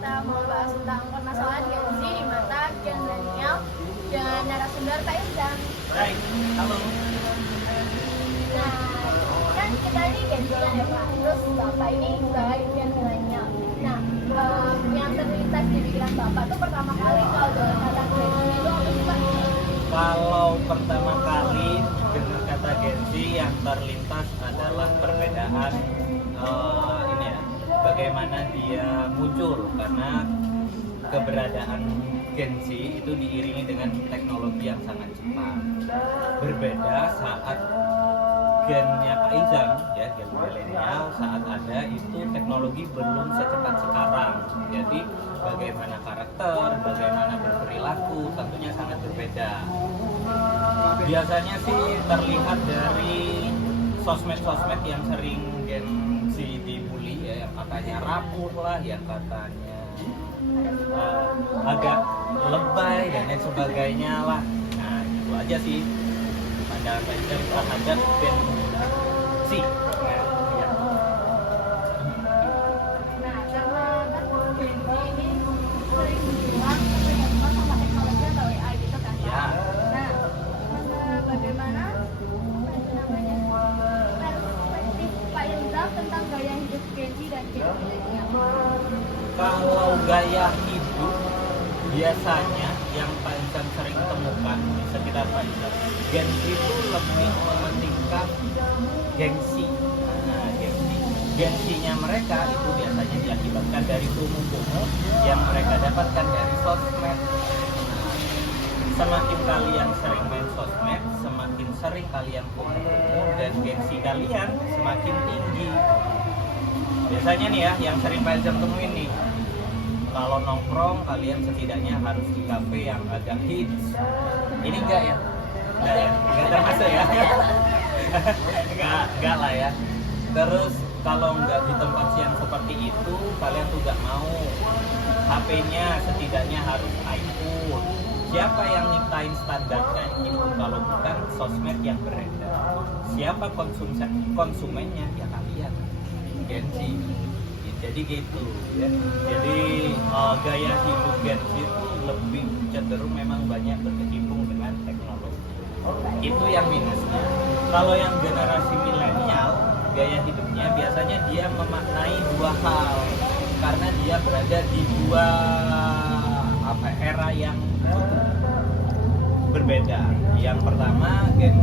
kita mau bahas tentang permasalahan Gen Z di mata Gen Milenial dan narasumber Kak Ilham. Baik, halo. Nah, kan kita ini Gen Z ya Pak, terus Bapak ini juga Gen Milenial. Nah, yang terlintas di pikiran Bapak tuh pertama kali kalau dengan kata Gen Z itu apa sih Pak? Kalau pertama kali dengar kata Gen Z yang terlintas adalah perbedaan ini ya, bagaimana dia muncul, karena keberadaan Gen Z itu diiringi dengan teknologi yang sangat cepat. Berbeda saat gennya Pak Izam, ya, gen milenial saat ada itu teknologi belum secepat sekarang. Jadi bagaimana karakter, bagaimana berperilaku tentunya sangat berbeda. Biasanya sih terlihat dari sosmed-sosmed yang sering Gen Z dibully, ya, yang katanya rapuh lah, yang katanya agak lebay dan lain sebagainya lah. Nah, itu aja sih pandangan saya terhadap Gen Z. Ya. Nah, karena kan Gen Z ini sering bilang ketergantungan sama teknologi atau AI gitu kan Pak? Ya. Nah, bagaimana namanya perspektif Pak Ilham tentang gaya hidup Gen Z dan Gen Milenial? Kalau gaya hidup biasanya yang Pak Izam sering temukan di sekitar Pak Izam, Gen Z itu lebih mementingkan gengsi. Nah, gengsinya mereka itu biasanya diakibatkan dari tubuh yang mereka dapatkan dari sosmed. Semakin kalian sering main sosmed, semakin sering kalian kumpul dan gengsi kalian semakin tinggi. Biasanya nih ya, yang sering Pak Izam temuin nih, kalau nongkrong kalian setidaknya harus di kafe yang agak hits. Ini enggak ya? Enggak ya? Enggak termasuk ya? Enggak lah ya. Terus kalau enggak di tempat yang seperti itu, kalian tuh enggak mau HP-nya setidaknya harus iPhone. Siapa yang nyiptain standar kayak gitu kalau bukan sosmed yang beredar? Siapa konsumennya? Ya kalian, Gen Z. Jadi gitu ya. Jadi gaya hidup Gen Z itu lebih cenderung memang banyak berkecimpung dengan teknologi. Itu yang minusnya. Kalau yang generasi milenial, gaya hidupnya biasanya dia memaknai dua hal, karena dia berada di dua era yang berbeda. Yang pertama, gen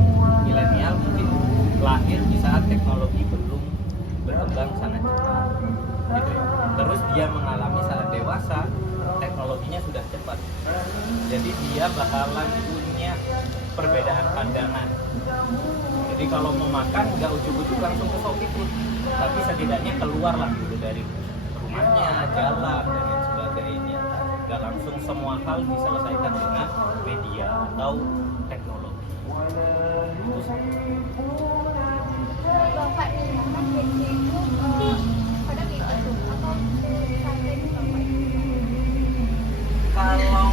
milenial mungkin lahir di saat teknologi belum berkembang sangat cepat, gitu ya. Terus dia mengalami saat dewasa, teknologinya sudah cepat, jadi dia bakalan punya perbedaan pandangan. Jadi kalau mau makan nggak ujuk-ujuk langsung ke Shopee, tapi setidaknya keluar lah gitu dari rumahnya, jalan dan lain sebagainya. Nggak langsung semua hal diselesaikan dengan media atau teknologi. Itu sih. Bapak ini kan Gen Z itu pada ribet tuh atau santai gitu Bapak? Kalau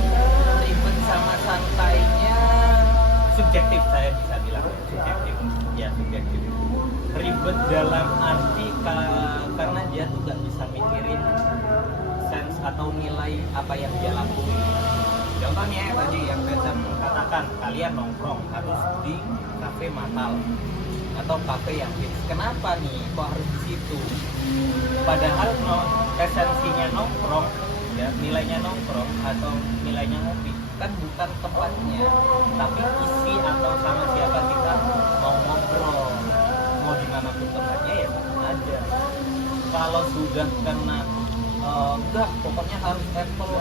ribet sama santainya subjektif, saya bisa bilang subjektif. Ya subjektif. Ribet dalam arti karena dia tuh nggak bisa mikirin sense atau nilai apa yang dia lakuin. Contohnya tadi yang saya katakan, kalian nongkrong harus di kafe mahal atau kafe yang hits. Kenapa nih kok harus di situ? Padahal esensinya nongkrong, ya, nilainya nongkrong atau nilainya ngopi kan bukan tempatnya, tapi isi atau sama siapa kita mau ngobrol. Mau dimanapun tempatnya ya sama aja. Kalau sudah kena enggak, pokoknya harus Apple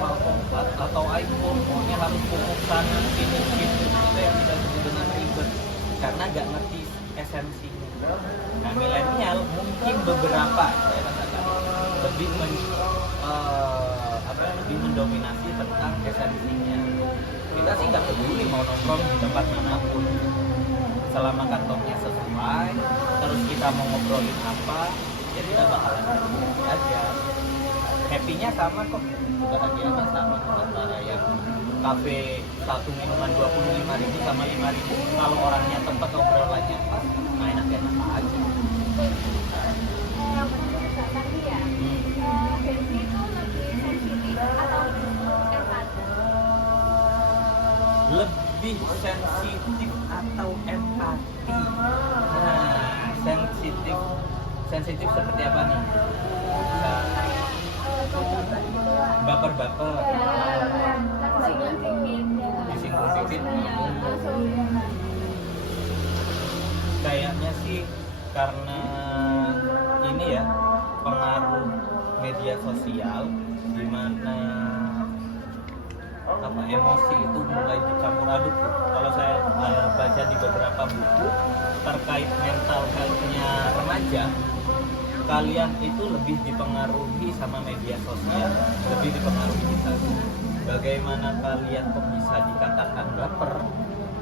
atau iPhone, pokoknya harus fokus sana sini gitu, itu yang kita sebut dengan ribet karena nggak ngerti esensinya. Nah, milenial mungkin beberapa saya katakan lebih lebih mendominasi tentang esensinya. Kita sih nggak peduli mau nongkrong di tempat manapun, selama kantongnya sesuai, terus kita mau ngobrolin apa, ya kita bakalan aja. Happy-nya sama kok, bahagianya sama antara yang kafe satu minuman 25.000 sama 5.000. Kalau orangnya tempat obrolannya pas, main enak aja. Yang menurut tadi ya, Gen Z itu lebih sensitif lebih sensitif atau empati. Nah, sensitif seperti apa nih? Baper-baper, disinggung dikit. Kayaknya sih karena ini ya, pengaruh media sosial di mana emosi itu mulai dicampur aduk. Kalau saya baca di beberapa buku terkait mental health-nya remaja, kalian itu lebih dipengaruhi sama media sosial, lebih dipengaruhi kita. Bagaimana kalian kok bisa dikatakan baper?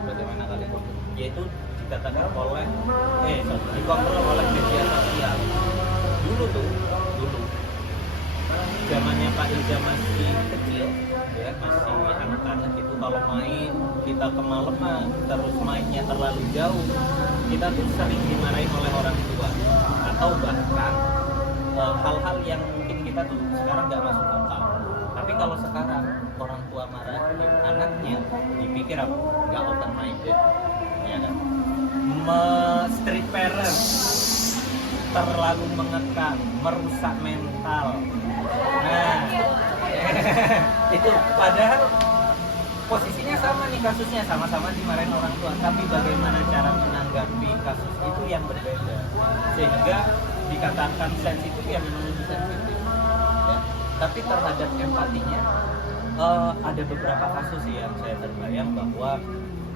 Bagaimana kalian yaitu dikatakan oleh dikontrol oleh media sosial. Dulu zamannya Pak Ilja masih kecil ya, masih anak-anak itu kalau main kita kemalaman terus mainnya terlalu jauh, kita tuh sering dimarahin oleh orang tua atau bahkan hal-hal yang mungkin kita tuh sekarang nggak masuk akal. Tapi kalau sekarang orang tua marahin anaknya, dipikir apa? Nggak open minded, ya kan? Strict parent, terlalu mengekang, merusak mental. Nah, itu padahal posisinya sama nih, kasusnya sama-sama dimarahin orang tua, tapi bagaimana cara menanggapi kasus itu yang berbeda, sehingga dikatakan sensitif ya memang lebih sensitif ya. Tapi terhadap empatinya ada beberapa kasus sih yang saya terbayang bahwa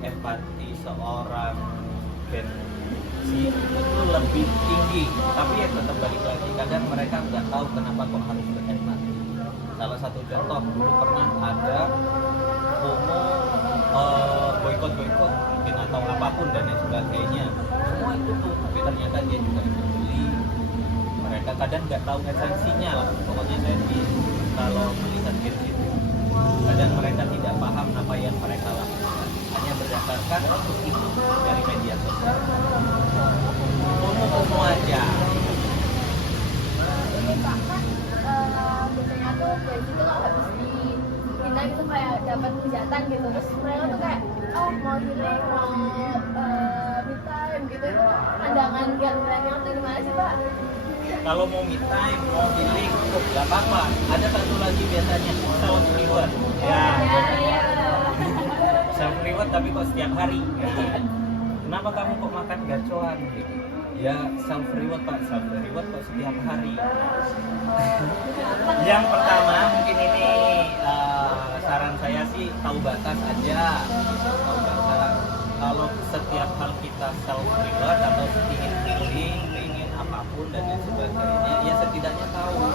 empati seorang Gen Z itu lebih tinggi, tapi ya tetap balik lagi, kadang mereka nggak tahu kenapa kok harus berempati. Salah satu contoh, dulu pernah ada boykot mungkin atau apapun dan lain sebagainya, semua itu tuh, tapi ternyata dia juga ikut beli. Mereka kadang nggak tahu esensinya lah, pokoknya saya kalau melihat Gen Z itu kadang mereka tidak paham apa yang mereka lakukan, hanya berdasarkan itu dari media sosial. Umum aja. Ini Pak kan biasanya tuh dari situ kalau habis dihina gitu kayak dapat hujatan gitu, terus mereka tuh kayak mau healing, mau me time gitu. Itu pandangan Gen milenial tuh gimana sih Pak? Kalau mau me time, mau healing, nggak apa-apa. Ada satu lagi biasanya self reward. Ya. Self reward tapi kok setiap hari. Kenapa kamu kok makan gacoan gitu? Ya self reward Pak, self reward kok setiap hari. Yang pertama mungkin ini saran saya sih, tahu batas aja. Tahu batas. Kalau setiap hal kita self reward atau ingin healing, ingin apapun dan lain sebagainya, ya setidaknya tahu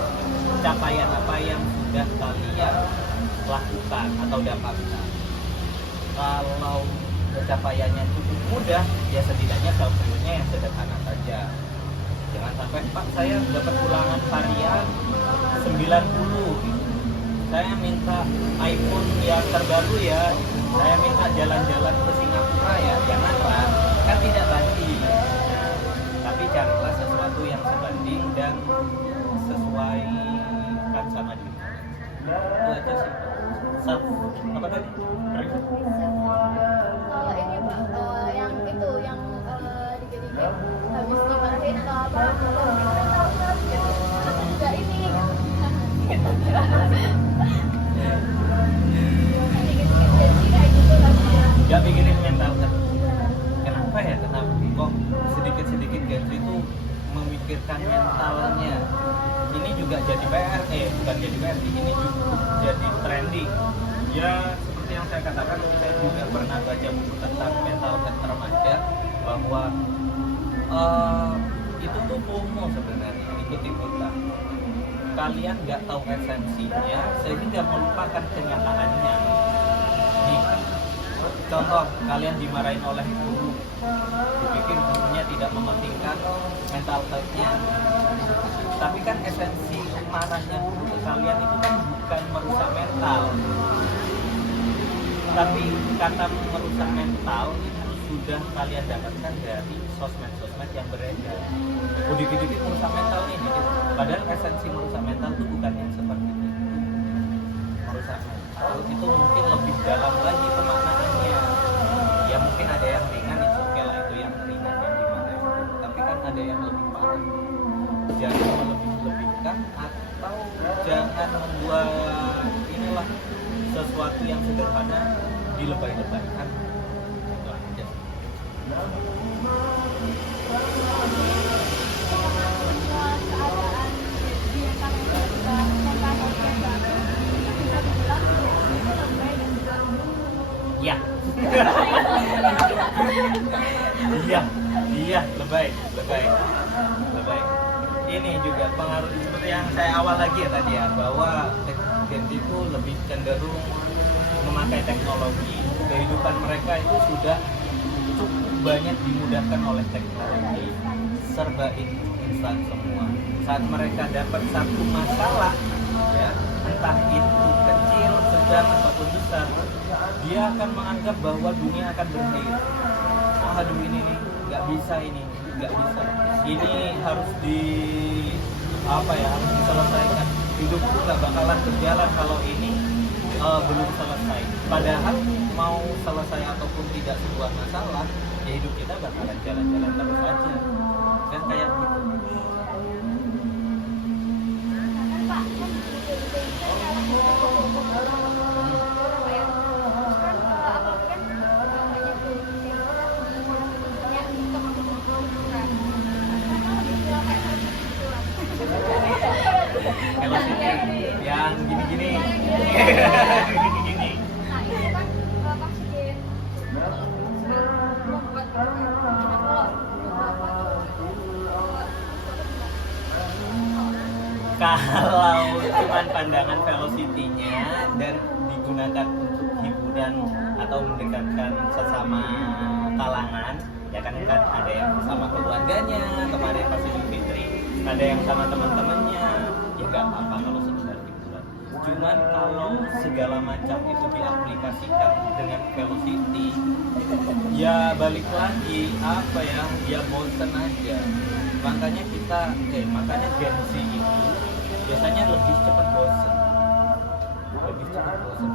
capaian apa yang sudah kalian lakukan atau dapatkan. Kalau pencapaiannya cukup mudah, ya setidaknya self rewardnya yang sederhana saja. Jangan sampai Pak saya dapat ulangan harian 90 gitu. Saya minta iPhone yang terbaru ya, saya minta jalan-jalan ke Singapura ya, janganlah, kan tidak banding. Tapi carilah sesuatu yang sebanding dan sesuaikan sama diri. Itu aja sih. Self apa tadi? Kalau ini Pak, yang itu yang dikit-dikit habis dimarahin atau apa, mental health gitu. Terus juga ini dikit-dikit jadi kayak gitu lah. Gak mikirin mental health. Kenapa ya? Kenapa kok sedikit-sedikit Gen Z itu memikirkan mentalnya? Ini juga jadi PR, bukan jadi PR, ini juga jadi trending. Ya seperti yang saya katakan, saya juga pernah baca buku tentang mental health remaja, bahwa itu tuh FOMO sebenarnya, ikut-ikutan. Kalian nggak tahu esensinya sehingga melupakan kenyataannya. Nih, contoh, kalian dimarahin oleh guru, dipikir gurunya tidak mementingkan mental health-nya. Tapi kan esensi marahnya guru ke kalian itu kan bukan merusak mental. Tapi kata merusak mental itu sudah kalian dapatkan dari sosmed-sosmed yang beredar. Dikit-dikit merusak mental nih, dikit. Padahal esensi merusak mental itu bukan yang seperti itu. Merusak mental itu mungkin lebih dalam lagi pemaknaannya. jangan membuat inilah sesuatu yang sederhana dilebay-lebaykan. Itu aja. Keadaan dia karena kita tentang baru itu bisa dibilang itu lebay dan juga Ya. Iya, lebay. Ini juga pengaruh seperti yang saya awal lagi ya tadi ya, bahwa Gen Z itu lebih cenderung memakai teknologi. Kehidupan mereka itu sudah cukup banyak dimudahkan oleh teknologi, serba instan semua. Saat mereka dapat satu masalah, ya, entah itu kecil, sedang ataupun besar, dia akan menganggap bahwa dunia akan berakhir. Oh, aduh ini nih, nggak bisa. Ini harus harus diselesaikan. Hidupku nggak bakalan berjalan kalau ini belum selesai. Padahal mau selesai ataupun tidak sebuah masalah, ya hidup kita bakalan jalan-jalan terus aja. Kan kayak gitu. Pak, kan Velocity yang gini-gini. Gini-gini. nah itu kan pasti dia membuat Kalau cuman pandangan velocity-nya dan digunakan untuk hiburan atau mendekatkan sesama kalangan, ya kan ada yang sama keluarganya kemarin pas Idul Fitri, ada yang sama teman-temannya, ya nggak apa-apa kalau sekedar hiburan. Cuman kalau segala macam itu diaplikasikan dengan velocity, ya balik lagi ya bosen aja. Makanya Gen Z itu biasanya lebih cepat bosen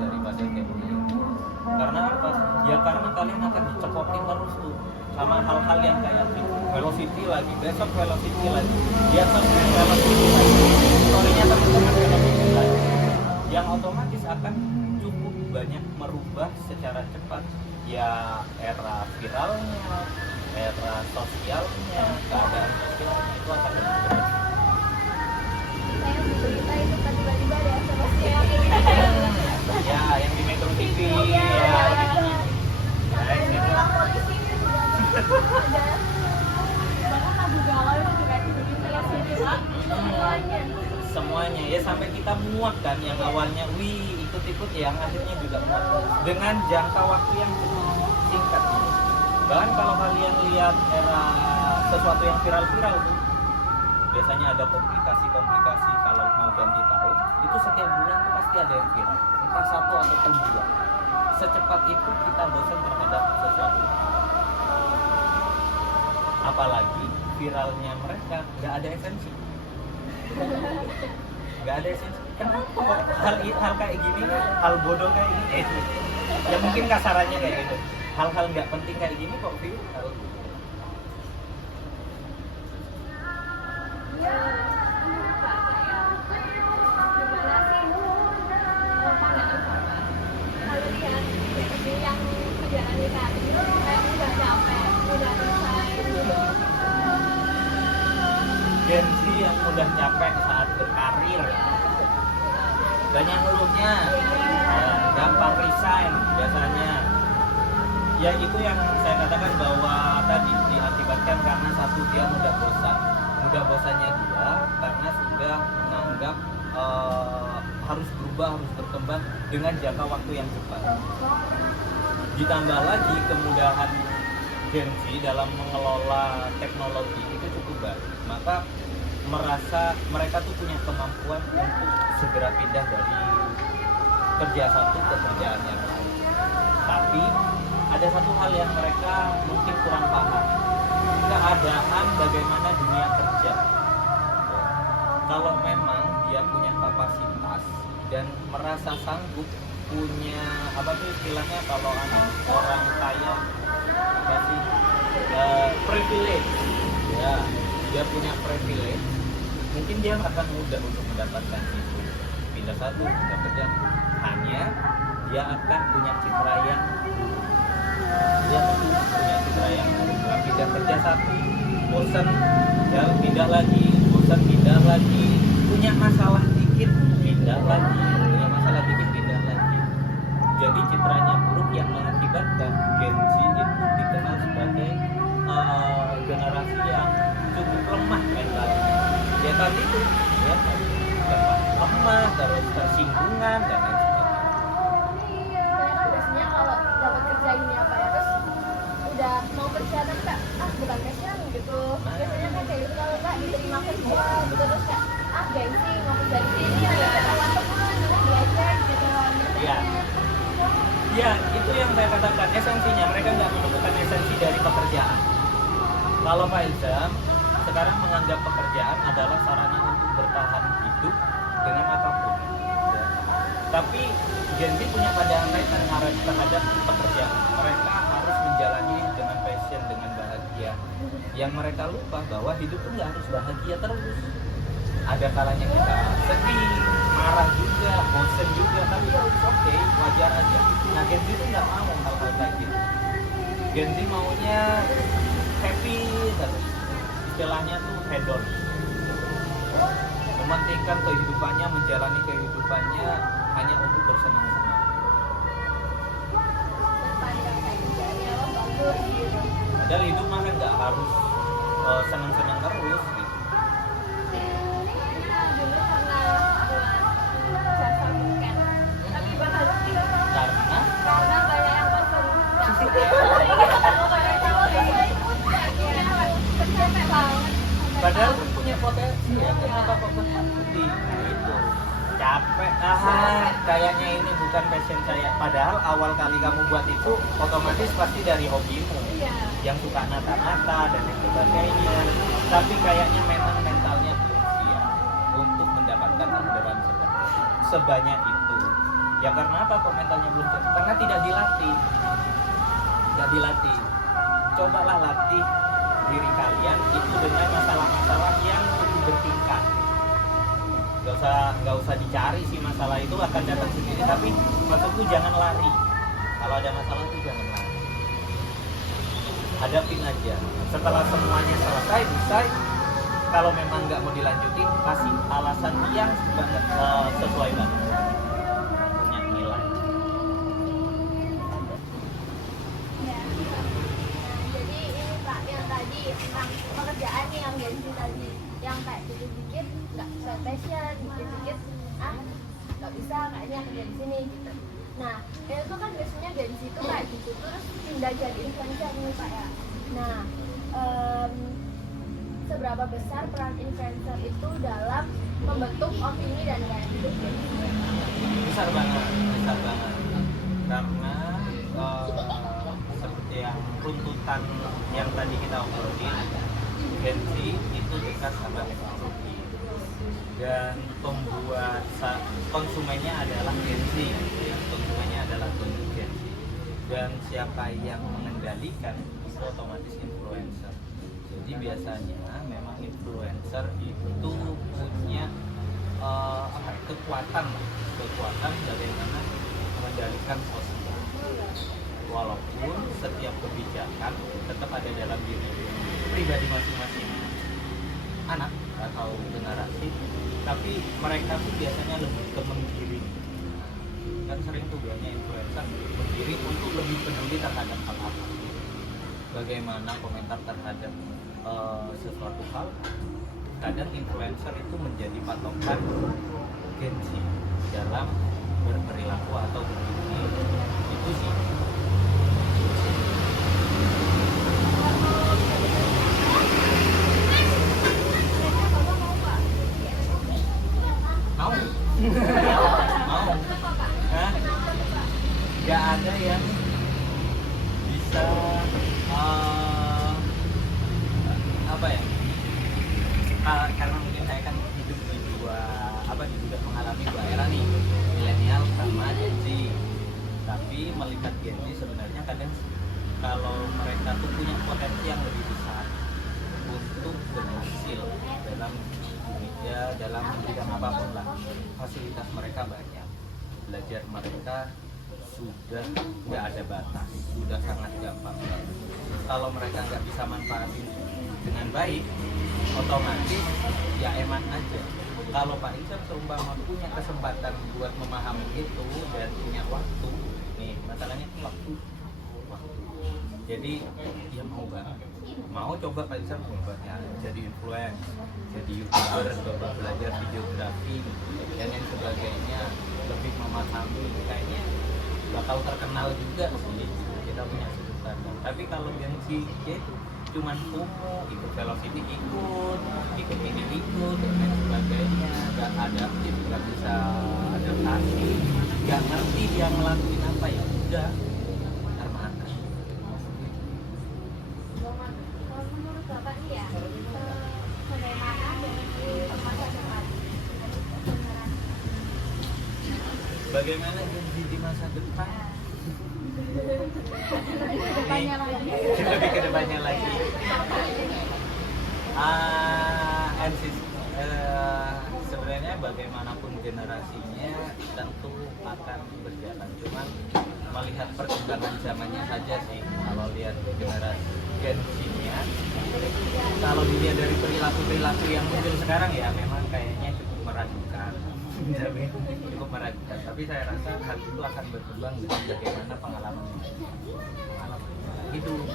daripada Gen Y. Karena apa? Ya karena kalian akan dicekokin terus tuh sama hal-hal yang kayak velocity lagi, besok velocity lagi, velocity lagi, story-nya teman-teman velocity lagi, yang otomatis akan cukup banyak merubah secara cepat ya era viralnya, era sosialnya, keadaan sosialnya itu akan lebih cepat. saya berita itu kan tiba-tiba ada SMS yang Ya, yang di Metro TV ya, ya, bilang polisi itu juga ada bahkan lagu galau itu juga dibikin velocity semuanya ya, sampai kita muak kan yang awalnya ikut-ikut, yang akhirnya juga muak dengan jangka waktu yang cukup singkat ini. Bahkan kalau kalian lihat era sesuatu yang viral-viral tuh, biasanya ada komplikasi kalau mau ganti tahun itu setiap bulan tuh pasti ada yang viral, entah satu ataupun dua. Secepat itu kita bosan terhadap sesuatu, apalagi viralnya mereka nggak ada esensi. Kenapa hal kayak gini, hal bodoh kayak gini, ya mungkin kasarannya kayak gitu, hal-hal nggak penting kayak gini kok viral. Gen Z yang mudah capek saat berkarir, banyak ngeluhnya, gampang resign biasanya. Ya itu yang saya katakan bahwa tadi diakibatkan karena satu, dia mudah bosannya dia karena sudah menganggap harus berubah, harus berkembang dengan jangka waktu yang cepat. Ditambah lagi kemudahan Gen Z dalam mengelola teknologi itu cukup baik, maka mereka tuh punya kemampuan untuk segera pindah dari kerja satu ke kerjaan yang lain. Tapi ada satu hal yang mereka mungkin kurang paham, keadaan bagaimana dunia kerja. Kalau memang dia punya kapasitas dan merasa sanggup, punya istilahnya kalau anak orang kaya privilege, ya dia punya privilege, mungkin dia akan mudah untuk mendapatkan itu. pindah satu, pindah kerja. Hanya dia akan punya citra yang dia punya citra yang bukan pindah kerja satu, bosan ya pindah lagi, bosan pindah lagi, punya masalah dikit pindah lagi, punya masalah dikit pindah lagi. Jadi citranya buruk yang mengakibatkan Gen Z itu dikenal sebagai generasi yang cukup lemah mentalnya. Ya tadi itu ya lemah, terus tersinggungan dan lain sebagainya. Saya kan biasanya kalau dapat kerja ini apa ya, terus udah mau kerja tapi kak, bukan passion gitu. Biasanya kayak gitu kalau kak diterima kerja gitu, terus kak gengsi mau kerja di sini ya ketahuan teman diajak gitu. Iya. Ya, itu yang saya katakan esensinya. Mereka nggak menemukan esensi dari pekerjaan. Kalau Pak Ilham sekarang menganggap pekerjaan adalah sarana untuk bertahan hidup dengan apapun. Ya. Tapi Gen Z punya pandangan lain terhadap pekerjaan. Mereka harus menjalani dengan passion, dengan bahagia. Yang mereka lupa bahwa hidup itu nggak harus bahagia terus. Ada kalanya kita sedih, marah juga, bosen juga, tapi ya oke, wajar aja. Nah Gen Z itu nggak mau hal-hal kayak gitu. Gen Z maunya happy terus, istilahnya tuh hedon, mementingkan kehidupannya, menjalani kehidupannya hanya untuk bersenang-senang. Pandang kayak kerjanya lo bagus gitu. Padahal hidup mah kan nggak harus senang-senang terus gitu. Dulu pernah buat jasa buket, tapi berhenti Karena banyak yang pesen. padahal kan punya potensi ya, kenapa kok berhenti? Nah itu capek, kayaknya ini bukan passion saya. Padahal awal kali kamu buat itu otomatis pasti dari hobimu, yang suka nata-nata dan lain sebagainya. Tapi kayaknya memang mentalnya belum siap untuk mendapatkan orderan sebanyak itu. Ya karena apa kok mentalnya belum siap? Karena tidak dilatih. Tidak dilatih. Cobalah latih diri kalian itu dengan masalah-masalah yang cukup bertingkat. Gak usah dicari sih, masalah itu akan datang sendiri. Tapi maksudku jangan lari. Kalau ada masalah itu jangan lari. Hadapin aja. Setelah semuanya selesai, kalau memang nggak mau dilanjutin, kasih alasan yang sesuai banget, punya nilai. Ya. Jadi ini Pak yang tadi tentang pekerjaan nih yang Gen Z tadi, yang kayak dikit-dikit nggak sesuai passion, dikit-dikit nggak bisa kayaknya kerja di sini gitu. Nah itu kan biasanya Gen Z itu kayak gitu terus pindah jadi influencer nih Pak ya. Nah seberapa besar peran influencer itu dalam membentuk opini dan gaya hidup Gen Z? Besar banget. Karena seperti yang tuntutan yang tadi kita obrolin, Gen Z itu dekat sama teknologi dan konsumennya adalah Gen Z, konsumennya adalah Gen Z. Dan siapa yang mengendalikan itu otomatis influencer. Jadi biasanya memang influencer itu punya kekuatan bagaimana mengendalikan sosial. Walaupun setiap kebijakan tetap ada dalam diri pribadi masing-masing anak atau generasi, tapi mereka tuh biasanya lebih ke menggiring. Kan sering tuh biasanya influencer menggiring untuk lebih peduli terhadap hal-hal. Bagaimana komentar terhadap sesuatu hal. Kadang influencer itu menjadi patokan Gen Z dalam berperilaku atau berpikir. Itu sih. Mau? Mau? Hah? Gak ada yang bisa apa ya? Karena mungkin saya kan hidup di juga mengalami dua era nih, milenial sama Gen Z. Tapi melihat Gen Z sebenarnya kadang kalau mereka tuh punya potensi yang lebih besar untuk berhasil dalam dunia dalam bidang apapun lah, fasilitas mereka banyak, belajar mereka sudah nggak ada batas, sudah sangat gampang. Kalau mereka nggak bisa manfaatin dengan baik, otomatis ya eman aja. Kalau Pak Iksan seumpama punya kesempatan buat memahami itu dan punya waktu, nih masalahnya itu waktu. Jadi dia mau banget, mau coba Pak Iksan coba ya, jadi influencer, jadi youtuber, coba belajar videografi dan yang sebagainya, lebih memahami, kayaknya bakal terkenal juga sih. Kita punya sudut pandang. Tapi kalau yang si dia itu cuman FOMO, ikut velocity ikut ini ikut dan lain sebagainya, nggak adaptif, nggak bisa adaptasi, nggak ngerti dia ngelakuin apa, ya udah ntar makan. Kalau menurut Bapak nih ya, bagaimana dengan masa depan? Bagaimana janji di masa depan? Depannya lagi. Lebih ke depannya lagi. Sebenarnya bagaimanapun generasinya tentu akan berjalan. Cuman melihat perkembangan zamannya saja sih. Kalau lihat generasi Gen Z-nya, kalau dilihat dari perilaku yang muncul sekarang ya memang kayaknya cukup meragukan. Cukup meragukan. Tapi saya rasa hal itu akan berkembang dengan bagaimana pengalaman hidup,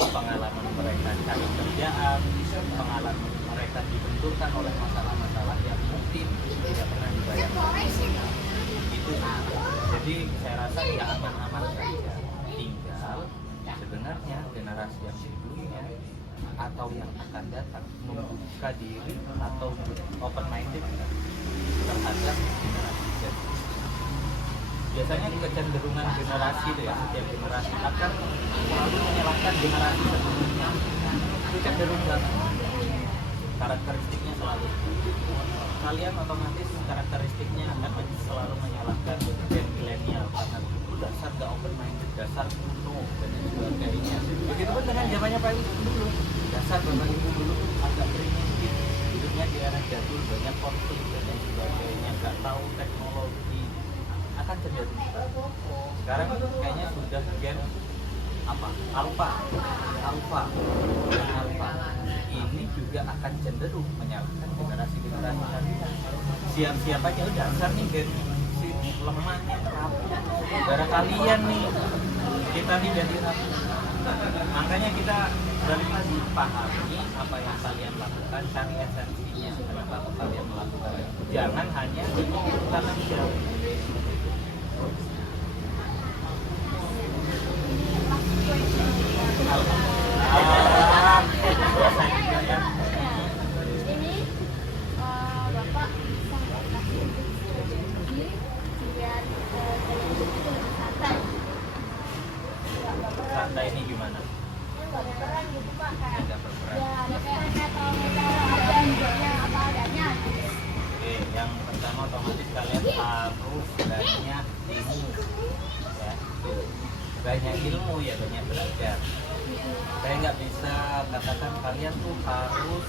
pengalaman mereka cari kerjaan, pengalaman mereka dibenturkan oleh masalah-masalah yang mungkin tidak pernah dibayangkan. Itu jadi saya rasa ya aman-aman saja. Tinggal sebenarnya generasi yang sebelumnya atau yang akan datang membuka diri atau open minded terhadap generasi Z. Biasanya kecenderungan generasi itu ya, setiap generasi akan selalu menyalahkan generasi sebelumnya. Itu cenderung banget. Karakteristiknya selalu. Kalian otomatis karakteristiknya akan selalu menyalahkan gen milenial karena itu dasar gak open minded, dasar kuno dan sebagainya. Begitupun dengan zamannya Pak Ibu dulu. Dasar Bapak Ibu dulu agak primitif, hidupnya di era jadul, banyak konflik dan sebagainya, gak tahu teknologi, akan cenderung. Sekarang kayaknya sudah gen apa? Alpha. Ini juga akan cenderung menyalahkan generasi-generasi tadi. Siap-siap aja udah dasar nih gen si lemahnya rapuh. Gara kalian nih, kita nih jadi rapuh. Makanya kita dari lagi pahami apa yang kalian lakukan, cari esensinya kenapa kalian melakukan. Jangan hanya karena jauh. Ini Bapak sangat kasih janji biar gaya hidup itu lebih santai. Nggak berperan. Santai ini gimana? Nggak berperan gitu Pak, kayak Tidak berperan. ya netral aja hidupnya apa adanya gitu. Oke, yang pertama otomatis kalian harus banyak ilmu, ya. Banyak ilmu ya, banyak belajar. Saya nggak bisa katakan kalian tuh harus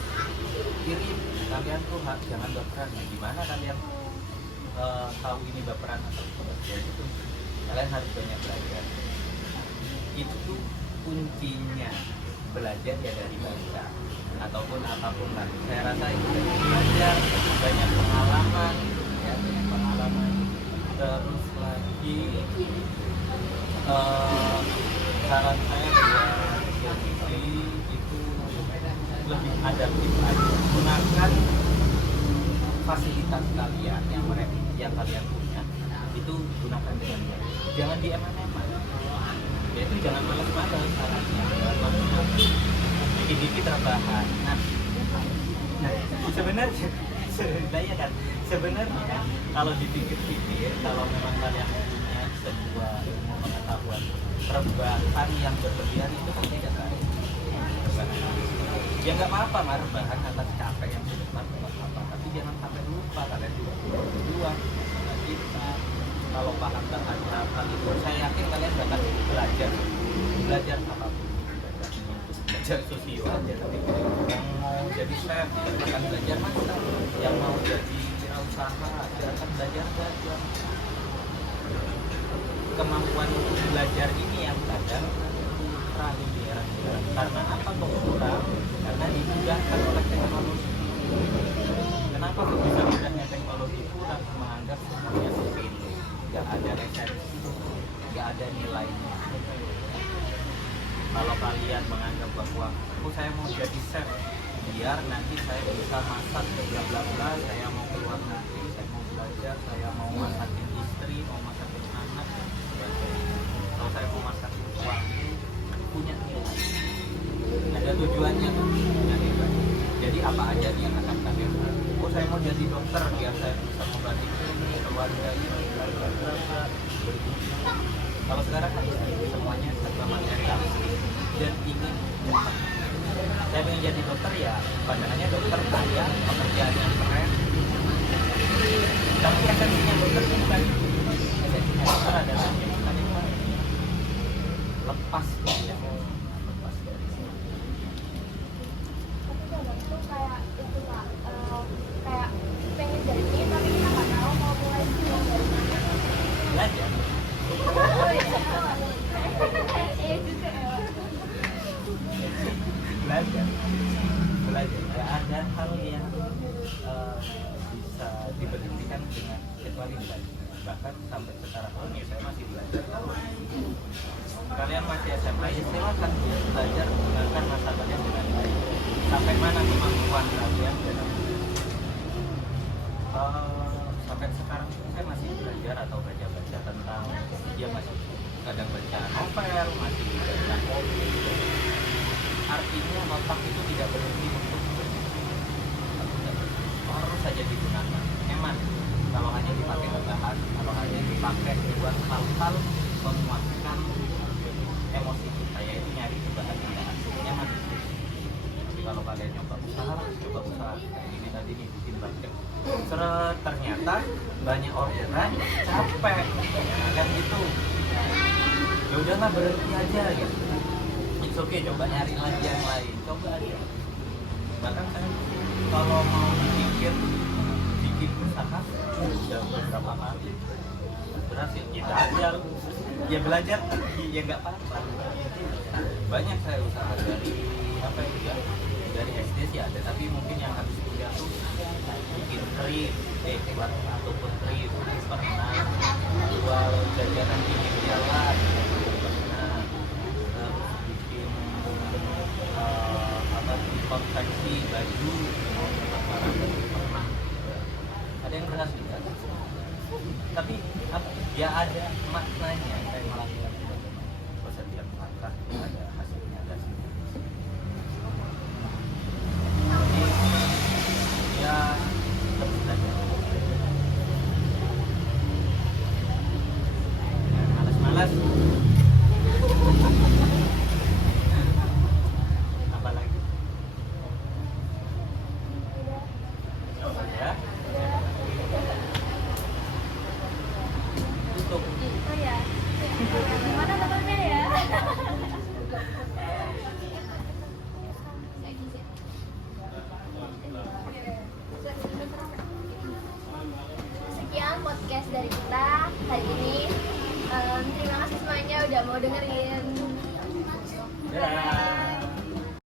irit, kalian tuh jangan berperan. Nah, gimana kalian tahu ini berperan atau tidak? Ya, itu kalian harus banyak belajar. Itu kuncinya, belajar ya dari baca ataupun apapun lah. Saya rasa itu dari belajar, banyak pengalaman, ya banyak pengalaman. Terus lagi saran saya buat itu lebih adaptif aja. Gunakan fasilitas kalian yang kalian punya, itu gunakan dengan baik. Jangan dieman-eman. Yaitu jangan malas-malas caranya, jangan malas-malas. Dikit-dikit rebahan. Nah, sebenarnya saya kan sebenarnya kalau dipikir-pikir, kalau memang kalian punya sebuah ilmu pengetahuan, rebahan yang berlebihan itu kan tidak baik. Ya nggak apa-apa mah rebahan atas capek yang sudah nggak apa-apa, tapi jangan sampai lupa kalian juga punya tujuan. Nah, kita kalau paham tentang hal itu, saya yakin kalian bakal belajar apapun, belajar belajar sosio aja, tapi yang mau jadi chef silakan belajar masak, yang mau jadi wirausaha silakan belajar dagang. Kemampuan untuk belajar ini yang kadang kurang karena apa kok kurang? Karena dimudahkan oleh teknologi. Kenapa kok bisa mudahnya teknologi? Kurang menganggap semuanya sepele, nggak ada esensi, nggak ada nilainya. Kalau kalian menganggap bahwa saya mau jadi chef biar nanti saya bisa masak bla bla bla, saya mau keluar negeri, saya mau belajar, saya mau masakin istri, mau masakin anak, kalau saya mau masakin suami, punya nilai, ada tujuannya kan, punya nilai. Jadi apa aja nih yang akan kalian lakukan? Saya mau jadi dokter biar saya bisa mengobati keluarga ini, bla bla bla bla. Kalau sekarang kan semuanya serba materialistis dan ingin cepat. Saya ingin jadi dokter ya, pandangannya dokter kaya, pekerjaannya keren. Tapi esensinya dokter itu bukan itu. Esensinya dokter adalah menyembuhkan lepas ya, lepas dari sini. Tapi kadang tuh kayak itu Kak, kayak pengen jadi tapi kita nggak tahu mau mulai dari mana. Belajar. Oh iya. Iya juga ya. Belajar ya, ada hal yang bisa diberhentikan dengan kecuali belajar. Bahkan sampai sekarang ini saya masih belajar. Kalian masih SMA ya silakan belajar, gunakan masa kalian dengan baik. Sampai mana kemampuan kalian dalam sampai sekarang saya masih belajar atau baca-baca tentang, dia masih kadang baca novel, masih baca komik. Artinya otak itu tidak berhenti untuk harus saja digunakan. Emang kalau hanya dipakai ngebahas, kalau hanya dipakai buat hal-hal memuaskan emosi kita, yaitu nyari kebahagiaan, nyaman. Tapi kalau kalian coba usaha ini tadi nih bikin budget, ternyata banyak orderan, capek, kan gitu. Ya udahlah berhenti aja gitu. It's okay, coba nyari lagi yang lain, coba aja. Bahkan saya kalau mau bikin usaha udah beberapa kali berhasil, ya belajar, ya belajar, ya nggak apa-apa. Banyak saya usaha dari apa itu ya, dari SD sih ada, tapi mungkin yang habis kuliah tuh bikin krim, ataupun krim pernah, jual jajanan pinggir jalan pernah, terus bikin konveksi baju pernah. Ada yang berhasil kan? Tapi ya ada maknanya saya melakukan itu. Setiap langkah ada hasilnya, ada hasilnya. Ya terus belajar. Malas-malas. Apa lagi? Ya. Tutup. Oh ya. Gimana tutupnya ya? Sekian podcast dari kita hari ini. Terima kasih semuanya udah mau dengerin. Dadah.